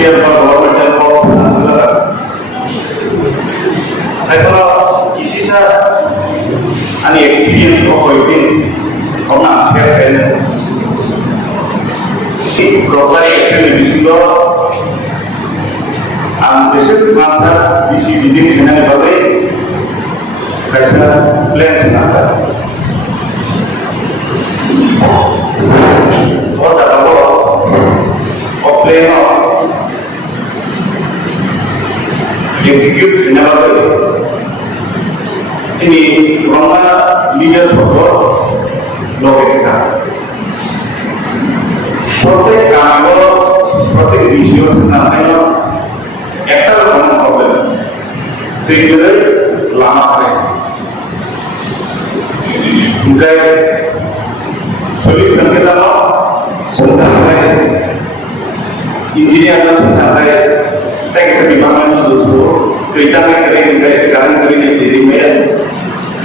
civil বা গভর্নমেন্টের পক্ষ তাইপরা কিসিসা ani experience of working on a fair and si properly actually bisilo besok masa bisi dengan bagai kaisa plan senata oh jabo plan execute dengan bagai sini orang leader support logika প্রত্যেক কাম প্রত্যেক বিষয় namanya একটা রকম problem তিনজনের লামা হয় যে solution के दानो संधाय इंजीनियर का संधाय तक से विभाग में सुसु कईता में करेंगे कारण करेंगे तेरी में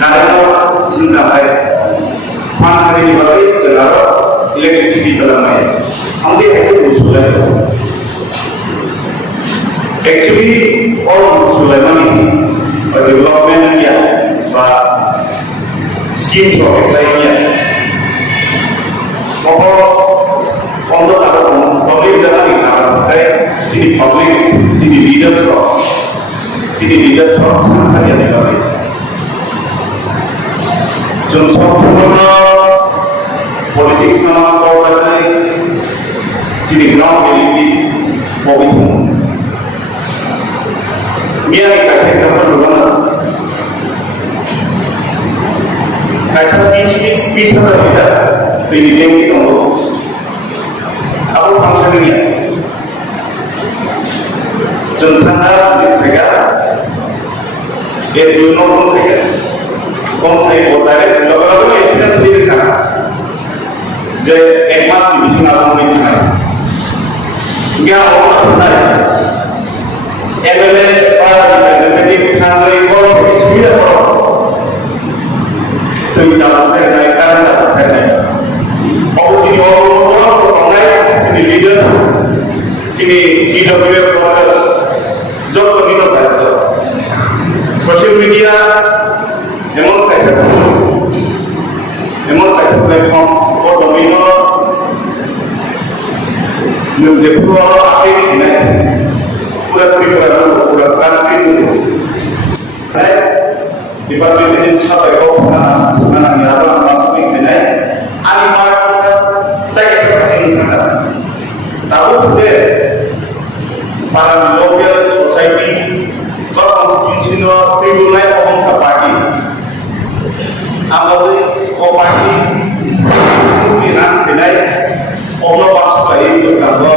कारण संधाय मान करेंगे बाकी चला इलेक्ट्रिसिटी चलाना है हम देखते हैं उसूल है एक्चुअली और उसूल है मनी और डेवलपमेंट किया बा स्कीम्स को अप्लाई किया और अंदर तारो पब्लिक जगह की कारण है जिनी पब्लिक जिनी लीडर्स को संख्या देने वाले जो संपूर्ण politics में और करते जिन्हें ग्राउंड रियलिटी बहुत ही मियाँ एक ऐसे एग्जाम्पल होगा ना ऐसा 20,000 मीटर तो ये लेंगे तो लोग अब वो फंक्शन नहीं है जनता दिखेगा ये जीवनों को दिखेगा कौन थे बोलता है लोग एक्सीडेंट भी दिखा जे एक मास की मिशन आराम में था क्या होता है एमएलए और रिप्रेजेंटेटिव खाने को स्पीड करो तो चाहते हैं कारण चाहते हैं और जिन और ऑनलाइन जिन लीडर जिन ईडब्ल्यूएफ वर्कर्स जो नहीं होता है सोशल मीडिया एमोन कैसे प्लेटफॉर्म और डोमिनो मुझे पूरा आगे है पूरा कंट्री है डिपार्टमेंट में साथ को खाना यार मालूम है आनी मार तय करके नहीं ताऊ मुझे para local society kalau insinyur tribunal orang party ambil party pimpinan dinai orang bangsa bayi bersama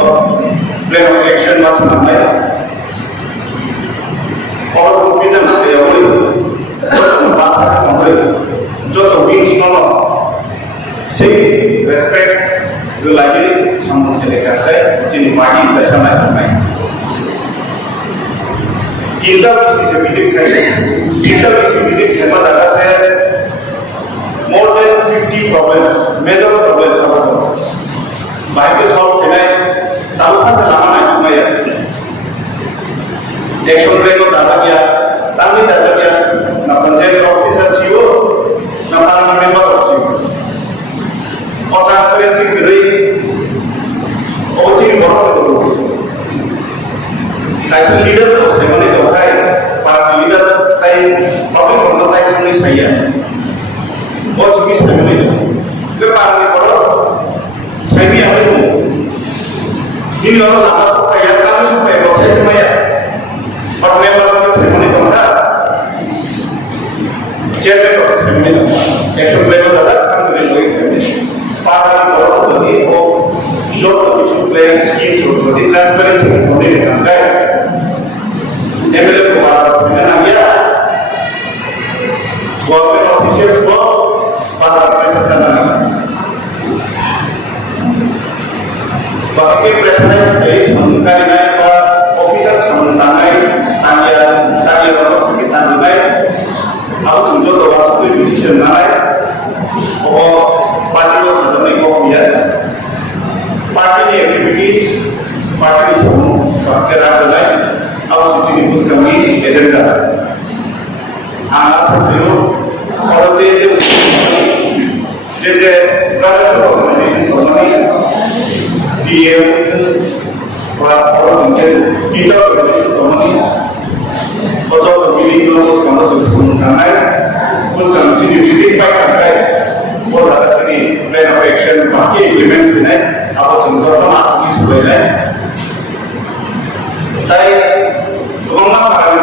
plan of election macam mana orang pimpinan ada yang bangsa kampai jodoh wings nono si respect lagi sama mereka saya jadi party bersama kampai kita bisa visit Kema जगह से more than 50 problems, major problems apa tu? बाहर के solve करना है, ताऊ का चलाना है तुम्हें यार। एक्शन प्लान को दादा किया, तांगी दादा किया, ना पंचायत ऑफिसर सीओ, ना पार्लियामेंट मेंबर सीओ, और ट्रांसपेरेंसी की रही, और चीज़ बहुत करो। ऐसे लीडर तो उसने मने जो है para लीडर ताई पब्लिक बंदा ताई नहीं सही है वो सभी सही नहीं है के पारने पड़ो सही भी हमें तो इन लोगों ने आपको तैयार करने से पहले वो सही समय है और मैं बात सही नहीं करता चेयर में सही नहीं करता एक्शन प्लान को दादा काम करने को ही करने पारने पड़ो तो ये वो जो तो कुछ प्लान स्कीम जो तो ट्रांसपेरेंसी होने लगता है एमएलए को dengan dia government officials को para representan बाकी प्रेसिडेंट है संघाई में का ऑफिसर संघाई ताकि लोगों की ताकि अब चुनजो तो बात कोई डिसीजन ना है और पार्टी को सजने को किया पार्टी की एक्टिविटीज पार्टी की जे प्राइवेट अर्गेनाइजेशन खालामनानै DM बा मोनसे गिदिर अर्गेनाइजेशन खालामनानै बजाव बिल्डिं गोनां बुस्थुखौ थानाय बुस्थुखौ जोंनि भिजिट बायखांनाय बजारा जोंनि प्लेन अफ एक्शन बाकी इम्प्लिमेन्ट होनाय आबाद जोंथ' आखुनि सोलायनाय ताई गोबां माखासे